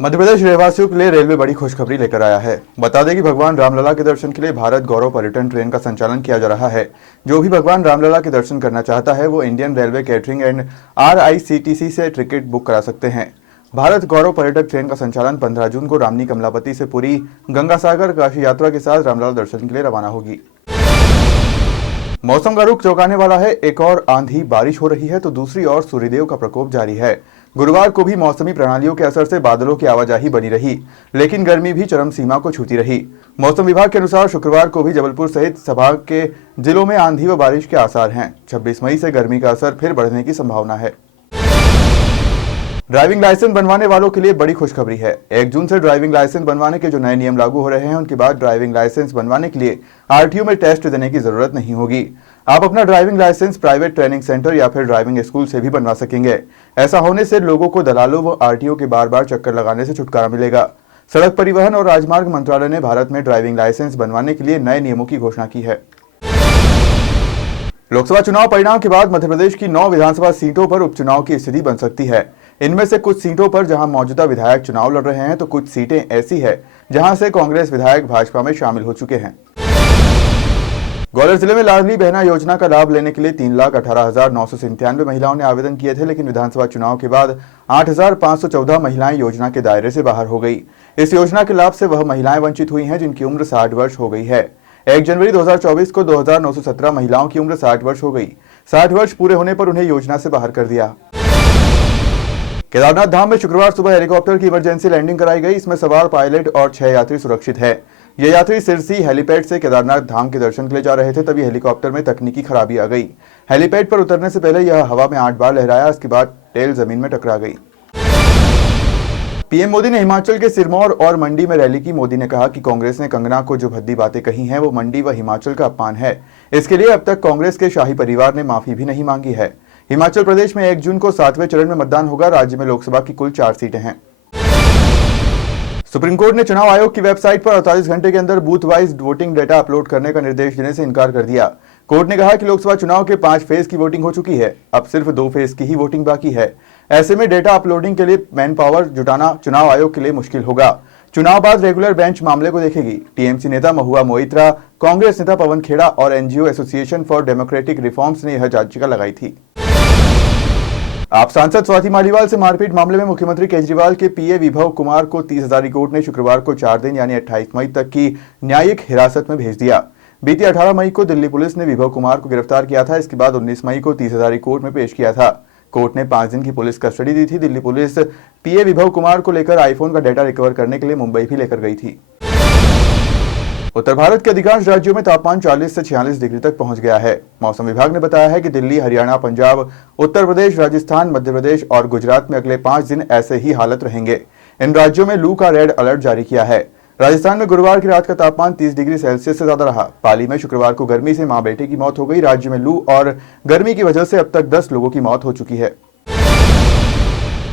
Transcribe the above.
मध्य प्रदेश रहवासियों के लिए रेलवे बड़ी खुशखबरी लेकर आया है। बता दें कि भगवान रामलला के दर्शन के लिए भारत गौरव पर्यटन ट्रेन का संचालन किया जा रहा है। जो भी भगवान रामलला के दर्शन करना चाहता है वो Indian railway catering and RICTC से टिकट बुक करा सकते हैं। भारत गौरव पर्यटक ट्रेन का संचालन 15 जून को रामनी कमलापति से पुरी गंगासागर काशी यात्रा के साथ रामलला दर्शन के लिए रवाना होगी। मौसम का रुख चौंकाने वाला है। एक और आंधी बारिश हो रही है तो दूसरी ओर सूर्यदेव का प्रकोप जारी है। गुरुवार को भी मौसमी प्रणालियों के असर से बादलों की आवाजाही बनी रही, लेकिन गर्मी भी चरम सीमा को छूती रही। मौसम विभाग के अनुसार शुक्रवार को भी जबलपुर सहित संभाग के जिलों में आंधी व बारिश के आसार हैं। 26 मई से गर्मी का असर फिर बढ़ने की संभावना है। ड्राइविंग लाइसेंस बनवाने वालों के लिए बड़ी खुशखबरी है। 1 जून से ड्राइविंग लाइसेंस बनवाने के जो नए नियम लागू हो रहे हैं उनके बाद ड्राइविंग लाइसेंस बनवाने के लिए RTO में टेस्ट देने की जरूरत नहीं होगी। आप अपना driving licence private training centre या फिर ड्राइविंग स्कूल से भी बनवा सकेंगे। ऐसा होने से लोगों को दलालों व RTO के बार बार चक्कर लगाने से छुटकारा मिलेगा। सड़क परिवहन और राजमार्ग मंत्रालय ने भारत में ड्राइविंग लाइसेंस बनवाने के लिए नए नियमों की घोषणा की है। लोकसभा चुनाव परिणाम के बाद मध्य प्रदेश की 9 विधानसभा सीटों पर उपचुनाव की स्थिति बन सकती है। इनमें से कुछ सीटों पर जहां मौजूदा विधायक चुनाव लड़ रहे हैं तो कुछ सीटें ऐसी है जहां से कांग्रेस विधायक भाजपा में शामिल हो चुके हैं। ग्वालियर जिले में लाडली बहना योजना का लाभ लेने के लिए 3,18,997 महिलाओं ने आवेदन किए थे, लेकिन विधानसभा चुनाव के बाद 8,514 महिलाएं योजना के दायरे से बाहर हो गई। इस योजना के लाभ से वह महिलाएं वंचित हुई हैं जिनकी उम्र 60 वर्ष हो गई है। 1 जनवरी 2024 को 2,917 महिलाओं की उम्र 60 वर्ष हो गई। 60 वर्ष पूरे होने पर उन्हें योजना से बाहर कर दिया। केदारनाथ धाम में शुक्रवार सुबह हेलीकॉप्टर की इमरजेंसी लैंडिंग कराई गई। इसमें सवार पायलट और 6 यात्री सुरक्षित है। ये यात्री सिरसी हेलीपैड से केदारनाथ धाम के दर्शन के लिए जा रहे थे, तभी हेलीकॉप्टर में तकनीकी खराबी आ गई। हेलीपैड पर उतरने से पहले यह हवा में 8 बार लहराया, इसके बाद टेल जमीन में टकरा गई। पीएम मोदी ने हिमाचल के सिरमौर और मंडी में रैली की। मोदी ने कहा कि कांग्रेस ने कंगना को जो भद्दी बातें कही हैं वो मंडी व हिमाचल का अपमान है। इसके लिए अब तक कांग्रेस के शाही परिवार ने माफी भी नहीं मांगी है। हिमाचल प्रदेश में 1 जून को 7वें चरण में मतदान होगा। राज्य में लोकसभा की कुल 4 सीटें हैं। सुप्रीम कोर्ट ने चुनाव आयोग की वेबसाइट पर 48 घंटे के अंदर booth wise voting data upload करने का निर्देश देने से इनकार कर दिया। कोर्ट ने कहा कि लोकसभा चुनाव के 5 फेज की वोटिंग हो चुकी है, अब सिर्फ 2 फेज की ही वोटिंग बाकी है। ऐसे में डेटा अपलोडिंग के लिए मैन पावर जुटाना चुनाव आयोग के लिए मुश्किल होगा। चुनाव बाद रेगुलर बेंच मामले को देखेगी। टीएमसी नेता महुआ मोइत्रा, कांग्रेस नेता पवन खेड़ा और NGO association for democratic reforms ने यह याचिका लगाई थी। आप सांसद स्वाति मालीवाल से मारपीट मामले में मुख्यमंत्री केजरीवाल के PA विभव कुमार को 30,000 कोर्ट ने शुक्रवार को 4 दिन यानी 28 मई तक की न्यायिक हिरासत में भेज दिया। बीती 18 मई को दिल्ली पुलिस ने विभव कुमार को गिरफ्तार किया था। इसके बाद 19 मई को 30,000 कोर्ट में पेश किया था। कोर्ट ने 5 दिन की पुलिस कस्टडी दी थी। दिल्ली पुलिस PA विभव कुमार को लेकर आईफोन का डेटा रिकवर करने के लिए मुंबई भी लेकर गई थी। उत्तर भारत के अधिकांश राज्यों में तापमान 40 से 46 डिग्री तक पहुंच गया है। मौसम विभाग ने बताया है कि दिल्ली, हरियाणा, पंजाब, उत्तर प्रदेश, राजस्थान, मध्य प्रदेश और गुजरात में अगले 5 दिन ऐसे ही हालत रहेंगे। इन राज्यों में लू का रेड अलर्ट जारी किया है। राजस्थान में गुरुवार की रात का तापमान 30 डिग्री सेल्सियस से ज्यादा रहा। पाली में शुक्रवार को गर्मी से मां बेटे की मौत हो गई। राज्य में लू और गर्मी की वजह से अब तक 10 लोगों की मौत हो चुकी है।